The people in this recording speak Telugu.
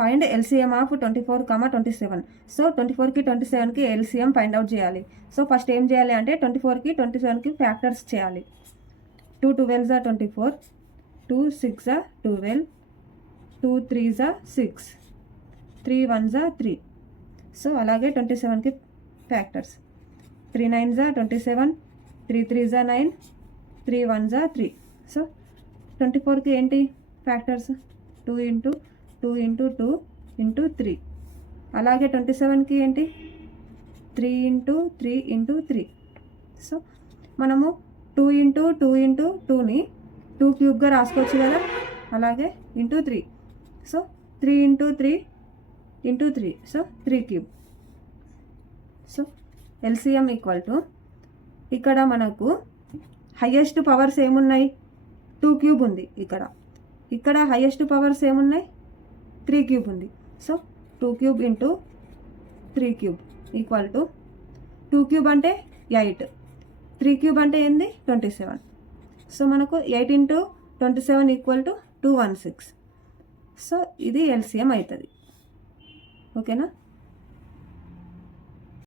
Find LCM of 24, 27. సో 24కి 27కి ఎల్సిఎం ఫైండ్ అవుట్ చేయాలి. సో ఫస్ట్ ఏం చేయాలి అంటే 24కి 27కి ఫ్యాక్టర్స్ చేయాలి. 2 12s are 24, 2 6s are 12, 2 3s are 6, 3 1s are 3. So అలాగే 27కి factors 3 9s are 27, 3 3s are 9, 3 1s are 3. So 24కి ఏంటి ఫ్యాక్టర్స్ 2 ఇంటూ 2 ఇంటూ 2 ఇంటూ 3. అలాగే 27కి ఏంటి 3 ఇంటూ 3 ఇంటూ 3. సో మనము 2 ఇంటూ 2 ఇంటూ 2ని 2 క్యూబ్గా రాసుకోవచ్చు కదా, అలాగే into 3. So 3 into 3 into 3, so 3 cube. So LCM equal to ఇక్కడ మనకు హయ్యెస్ట్ పవర్స్ ఏమున్నాయి 2 క్యూబ్ ఉంది, ఇక్కడ హయ్యెస్ట్ పవర్స్ ఏమున్నాయి 3 క్యూబ్ ఉంది. So 2 cube into 3 cube equal to 2 cube అంటే 8, 3 క్యూబ్ అంటే ఏంది 27. సో మనకు 8 ఇంటూ 27 ఈక్వల్ టు 216. సో ఇది ఎల్సిఎం అవుతుంది. ఓకేనా.